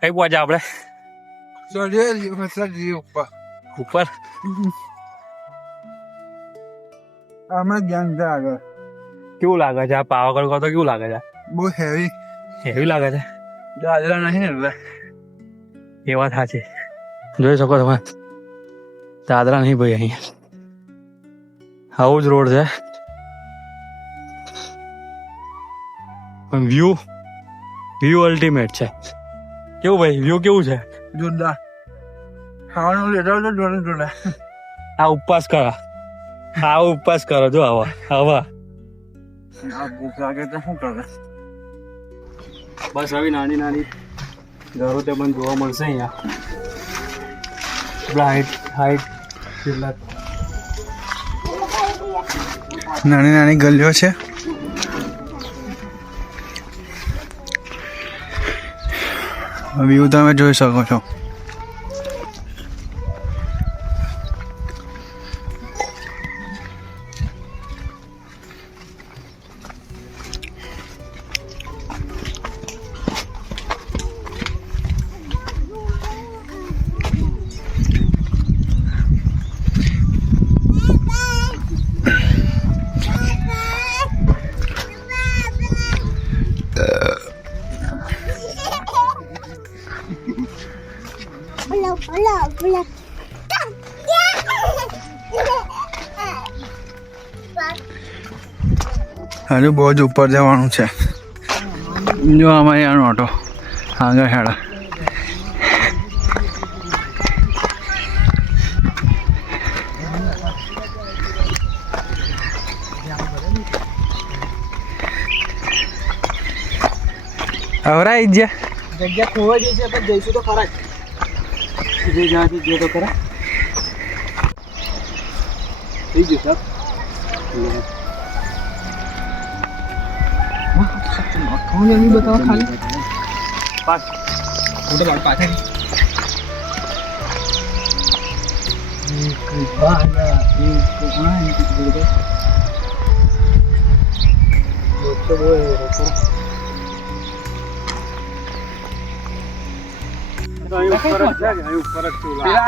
કઈ પહોંચ્યા આપણે ઉપર? અમે જ્ઞાન છે આગળ. કેવું લાગે છે આ પાવાગઢ કહો તો? કેવું લાગે છે? બહુ હેવી એવી લાગે છે. દાદરા નહીં ને એટલે. એ વાત સાચી. જોઈ શકો તમે, દાદરા નહીં ભાઈ. અહીંયા આવું જ રોડ છે, પણ વ્યૂ અલ્ટિમેટ છે. કેવું ભાઈ વ્યૂ કેવું છે? જોરદાર. ખાવાનું લેતા તો જોરદાર. આ ઉપવાસ કરો, આ ઉપવાસ કરો. જો આવા આવા આ ભૂખ લાગે તો શું કરે? બસ આવી નાની નાની ઘરો તે પણ જોવા મળશે અહીંયા. હાઈટ નાની નાની ગલીઓ છે. વ્યૂ તમે જોઈ શકો છો. હજુ બહુ જ ઉપર જવાનું છે. જો અમારે આનો ઓટો આગળ હેડા. અવરાઈ જગ્યા ખોવા જઈ છે, પણ જઈશું તો ખરા જ. જે જ્યાંથી જે તો ખરા થઈ ગયું સર. નહીં બતાવો ખાલી પાસ મોટો બાળ પાછળ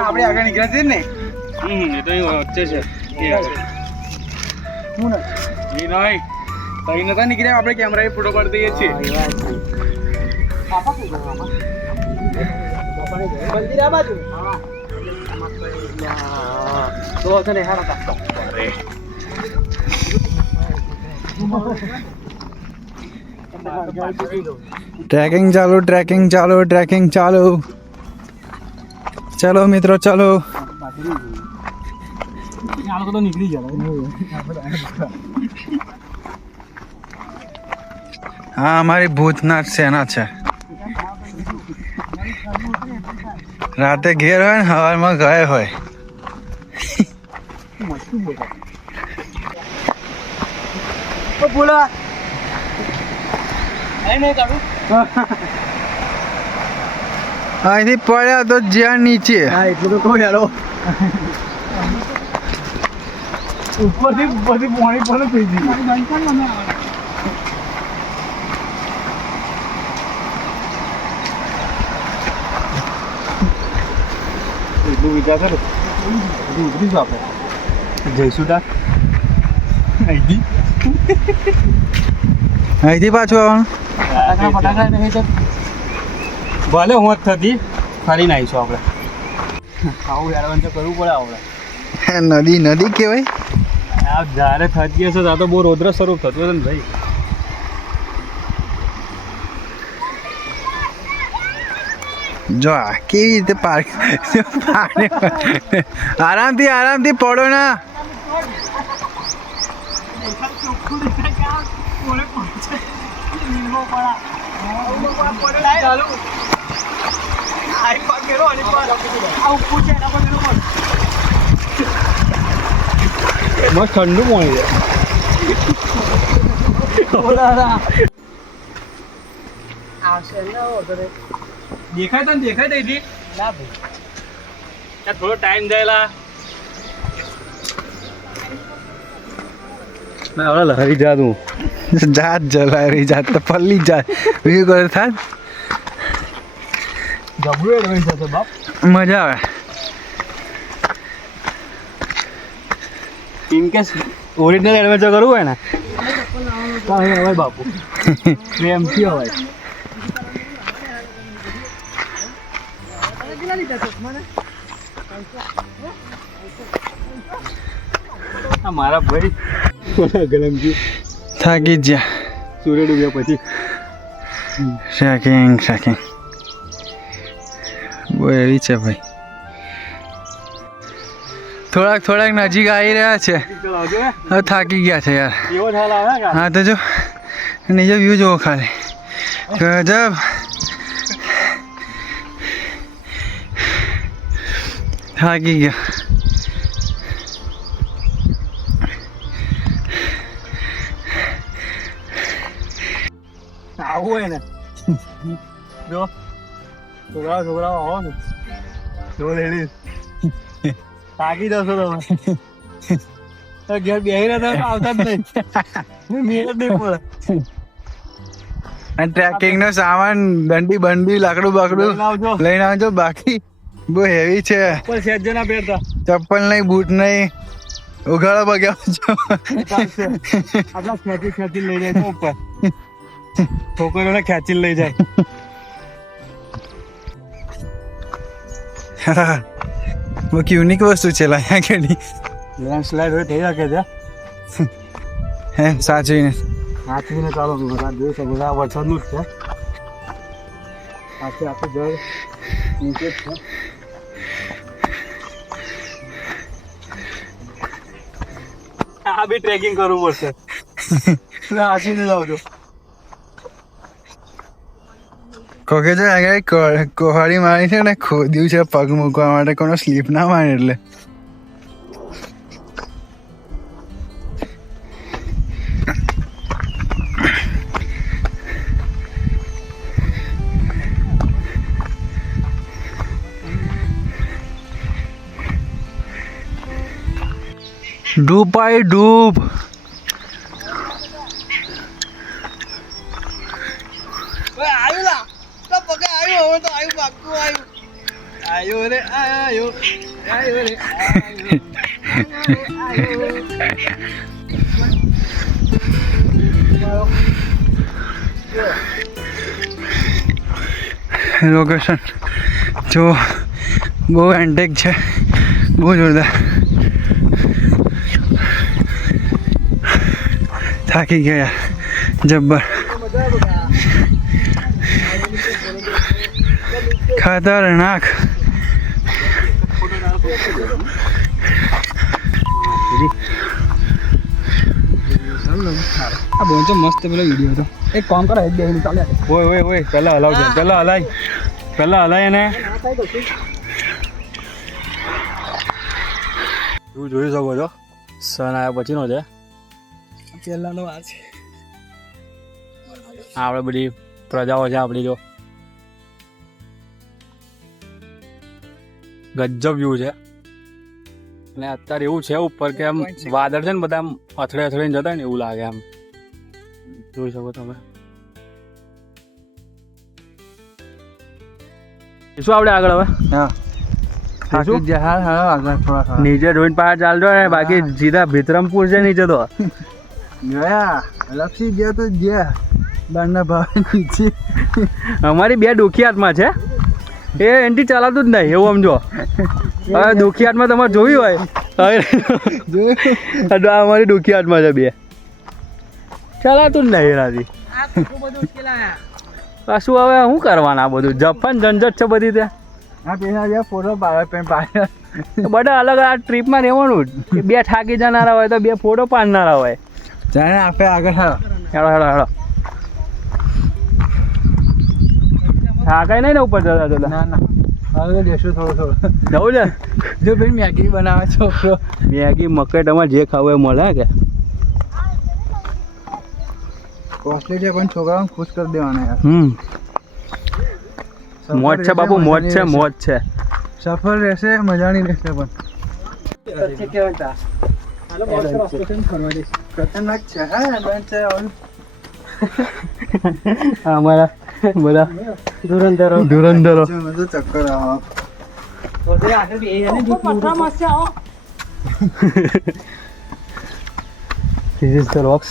આપણે આગળ નીકળ્યા છે ને. એ તો અહીં વચ્ચે છે. એ નહીં કઈ નતા નીકળ્યા, આપણે કેમેરા ફોટો પાડી દઈએ છીએ. ટ્રેકિંગ ચાલુ. ચલો મિત્રો ચલો. આ લોકો તો નીકળી જાય. હા, અમારી ભૂતનાથ સેના છે. રાતે ઘેર હોય ને સવારમાં ઘરે હોય. અહીંથી પડ્યા તો જ્યાં નીચે. એટલું તો કોઈ યારો ઉપરથી પાણી પણ થઈ ગયું. એટલું વિચાર કરે ઉતરીશું આપણે. જઈશું તા અહીંથી પાછું આવવાનું. ફટાકડા ભલે હું જ થતી ફરીને આવીશું આપણે. આવું યાર તો કરવું પડે આપણે. નદી કહેવાય. આ જ્યારે થતી હશે ત્યાં તો બહુ રૌદ્ર સ્વરૂપ થતું હશે ને ભાઈ. જો આ કેવી રીતે પાર્ક. આરામથી પડો ના. મસ્ત ઠંડુ પાણી છે. દેખાય તને દેખાય તઈથી ના ભાઈ. ત્યાં થોડો ટાઈમ થયેલા ના હવે લહરી જા તું. જાત જલારી જાત તો પલ્લી જાત વ્યૂ કરે થાત. જબરું એડવેન્ચર છે બાપ. મજા આવે. ઇન કેસ ઓરિજિનલ એડવેન્ચર કરવું હોય ને તો અહીં હવે બાપુ પ્રેમથી હોય. આ મારા ભાઈ ગરમજી થાકી જ ગયા. સૂર્ય ડૂબ્યા પછી શેકિંગ બહુ એવી છે ભાઈ. થોડાક નજીક આવી રહ્યા છે. હવે થાકી ગયા છે યાર. એવો ખ્યાલ આવે ને હા તો જો નીચે વ્યૂ જોવો ખાલી. ગજબ. થાકી ગયા. આવું હોય ને જો છોકરાઓ આવો ને જો લેડીઝ થાકી જશો તમે. ઘેર બેસી રહ્યા તો આવતા જ નહીં. મેળ જ નહીં પડે. અને ટ્રેકિંગ નો સામાન બંડી લાકડું બાકડું લઈને આવજો. બાકી બહુ હેવી છે. પણ સેજ ના પહેરતા ચપ્પલ નહીં, બૂટ નહીં, ઉઘાડો બગ્યા છો. આપણા ખેંચી લઈ જાય છે ઉપર. છોકરીઓને ખેંચી લઈ જાય. બહુ યુનિક વસ્તુ છે લાયા કેડી. લેન્ડસ્લાઇડ હોય થઈ શકે છે. હે સાચવીને ચાલો જોઈ શકો છો. આ વરસાદનું જ છે. આખું જળ નીચે જ છે. આ બી ટ્રેકિંગ કરવું પડશે. હાસીને જાવ છો. કોકે જો આગળ કોહાડી મારી છે ને ખોદ્યું છે પગ મૂકવા માટે. કોનો સ્લીપ ના મારે એટલે. ડૂબાઈ ડૂબ. લોકેશન જો બહુ એન્ટેક છે, બહુ જોરદાર. થાકી ગયા જબ્બર. ખતરનાક. આ બહુ મસ્ત પેલો વિડીયો હતો. એક કામ કરો એક બે ચાલે. ઓય પહેલા હલાવજો. પહેલા હલાય ને તું જોઈ શકો છો. સન આવ્યા પછીનો છે. પહેલાનો આ છે. આપણે બધી પ્રજાઓ છે આપણી. જો ગજબ વ્યૂ છે. અને અત્યારે એવું છે ઉપર કે આમ વાદળ છે ને બધા આમ અથડે જતા ને એવું લાગે. આમ જોઈ શકો તમે. શું આપણે આગળ હવે? હા નીચે જોઈને પાછા ચાલજો ને. બાકી સીધા ભીતરમપુર છે નીચે તો. ગયા લપસી ગયા તો ગયા બારના ભાવ નીચે. અમારી બે ડોખી હાથમાં છે. એ એનથી ચલાતું જ નહીં એવું સમજો. હવે ડોખી હાથમાં તમારે જોયું હોય હવે અમારી ડોખી હાથમાં છે બે. ચલાતું જ નહીં એનાથી. શું હવે શું કરવાના? આ બધું જફન ઝંઝટ છે બધી ત્યાં. હા પેલા ફોટો પાડે બધા અલગ આ ટ્રીપમાં રહેવાનું જ. બે થાકી જનારા હોય તો બે ફોટો પાડનારા હોય. જાણે આપણે આગળ હેડો થાકાય નહીં ને ઉપર જતા. ના હવે દેશું થોડું જવું છે. જો ભાઈ મેગી બનાવે છોકરો. મેગી મકાઈ તમારે જે ખાવું એ મળે કે. કોસ્ટલી છે પણ છોકરાઓને ખુશ કરી દેવાના યાર. મોજ છે બાપુ, મોજ છે. સફળ રહેશે, મજાની રહેશે. પણ અમારા બધા ધુરંધરો તો ચક્કર આવો This is the rocks.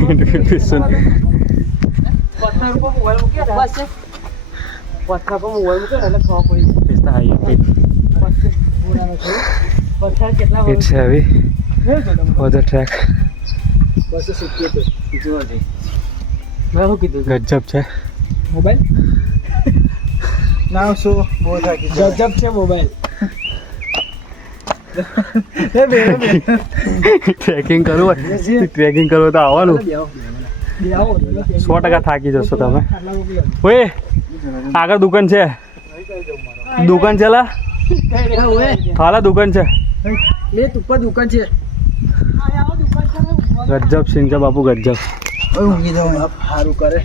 Notification. It's the high peak. It's heavy for the track. ગજબ છે મોબાઈલ ના શું બહુ થાકી ગજબ છે મોબાઈલ ટ્રેકિંગ કરવું તો આવવાનું 100% થાકી જશો તમે ઓય આગળ દુકાન છે લા હાલા દુકાન છે ઉપર દુકાન છે ગજબ સિંહ છે બાપુ ગજબ ઊંઘી જાઉં સારું કરે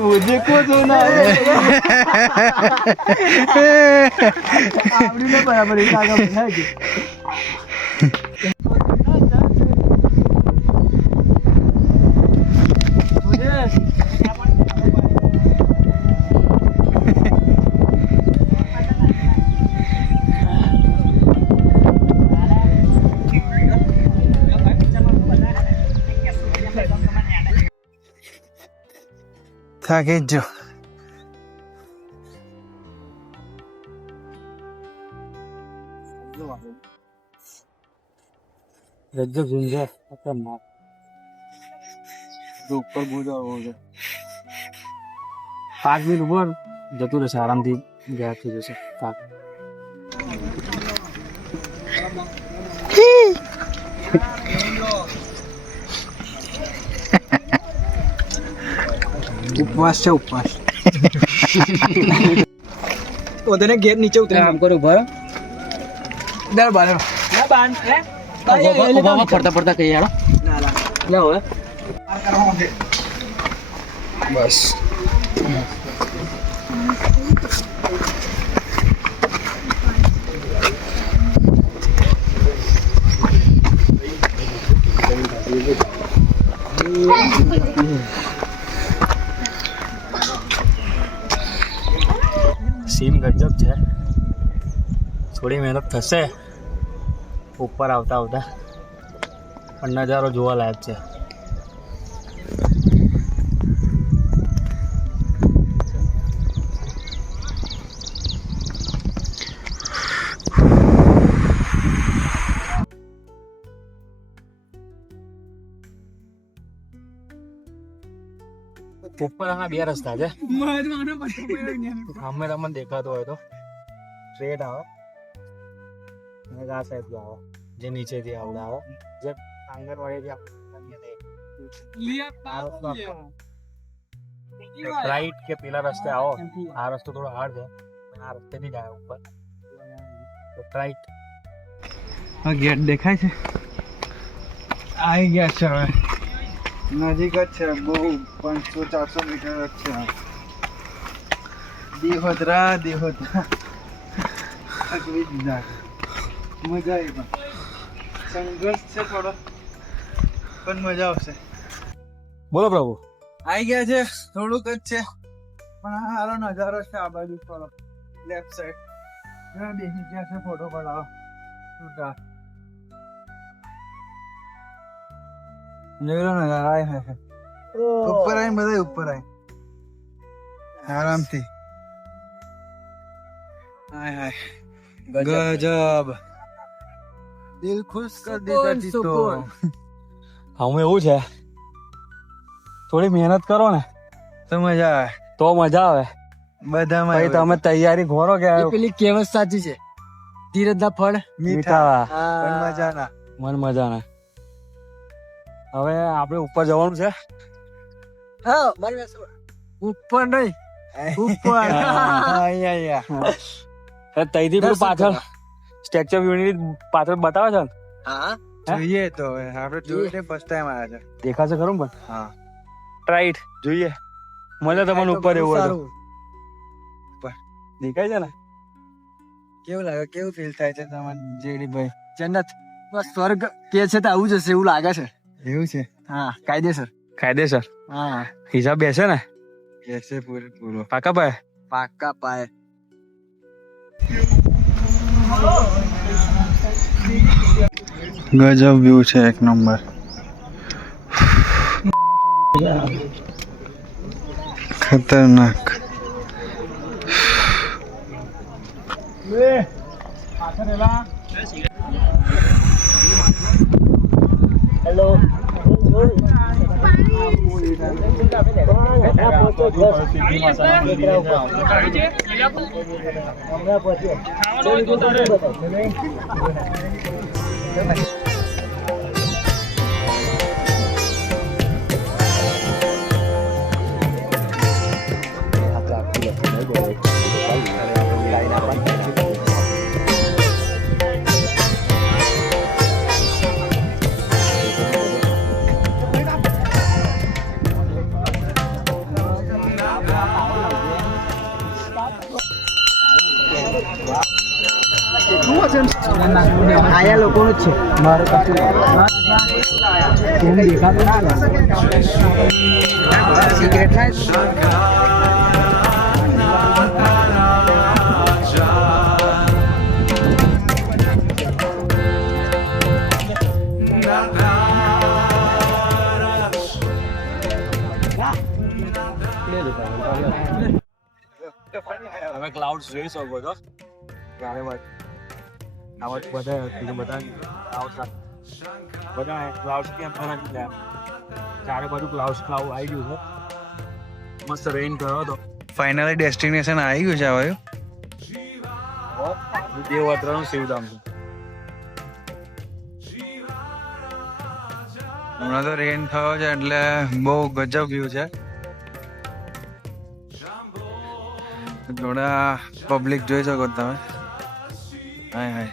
मुझे को जो ना आवड़ी में बराबर एक आगे है कि થાકી જો ગજબ ઝુંઝા ખતરનાક ઉપર બોજાવો 5 મિનિટ ઉપર જતું રહેશે આરામથી ગયા થઈ જશે થાક ઉપવાસ છે ઉપવાસ ઓદને ગેર નીચે ઉતરી કામ કરો ભરો દર બાર ના બાન હે પડતા પડતા કઈ યાર ના હવે બસ સીન ગજબ છે થોડી મહેનત થશે ઉપર આવતા આવતા પણ નજારો જોવા લાયક છે ઉપર આના 2 રસ્તા છે સામે તમને દેખાતો હોય તો સ્ટ્રેટ આવે અને આ સાઈડ આવે જે નીચેથી આવડે આવે જે આંગણવાડીથી રાઈટ કે પેલા રસ્તે આવો આ રસ્તો થોડો હાર્ડ છે આ રસ્તેથી જાય ઉપર તો રાઈટ હા ગેટ દેખાય છે આવી ગયા છે હવે નજીક જ છે બહુ 500-400 મીટર જ છે દેહોદરા અગવી દીધા મજા આવી પણ સંઘર્ષ છે થોડો પણ મજા આવશે બોલો પ્રભુ આવી ગયા છે થોડુંક જ છે પણ આ સારો નજારો છે આ બાજુ થોડો લેફ્ટ સાઈડ બેસી ગયા છે ફોટો પડાવો છૂટા જોઈ લો નજારો આય હે ઉપર આવીને બધા ઉપર આય આરામથી હાય હાય ગજબ દિલ ખુશ કર દેતા જીતો હું એવું છે થોડી મહેનત કરો ને તો મજા આવે તો મજા આવે બધામાં ભાઈ તમે તૈયારી ઘોરો કે પેલી કહેવત સાચી છે ધીરજના ફળ મીઠા પણ મજા ના મન મજા ના હવે આપણે ઉપર જવાનું છે હા ઉપર નહીં ઉપર અહીંયા તઈથી પેલું પાછળ સ્ટેચ્યુ ઓફ યુનિટી પાછળ બતાવે છે ને હા જોઈએ તો હવે આપણે જોઈને ફર્સ્ટ ટાઈમ આવ્યા છે દેખાશે ખરું પણ હા રાઈટ જોઈએ મજા તમને ઉપર એવું હતું દેખાય છે ને કેવું લાગે, કેવું ફીલ થાય છે તમારે જેડીભાઈ? જન્નત બસ સ્વર્ગ કે છે તો આવું જ હશે એવું લાગે છે. એવું છે? હા, કાયદેસર. કાયદેસર હા, હિસાબ બેસે ને? કેસે પૂરો પાકા પાય. પાક્કા પાય. ગજબ વ્યૂ છે, એક નંબર. ખતરનાક. આયા લોકોનું જ છે, મારે કશું દેખાતું ના સિગરેટ ના તમે ક્લાઉડ જોઈ શકો છો. ત્યારે આવા બધા ક્લાઉડ કેમ ચારે બાજુ ક્લાઉડ આવી ગયું છે. મસ્ત રેઇન ગયો હતો. ફાઇનલી ડેસ્ટિનેશન આવી ગયું છે. હવે દેવયાત્રાનું શિવધામ છે. હમણાં તો રેન થયો છે એટલે બહુ ગજબ વ્યૂ છે. થોડા પબ્લિક જોઈ શકો તમે. હાય હાય.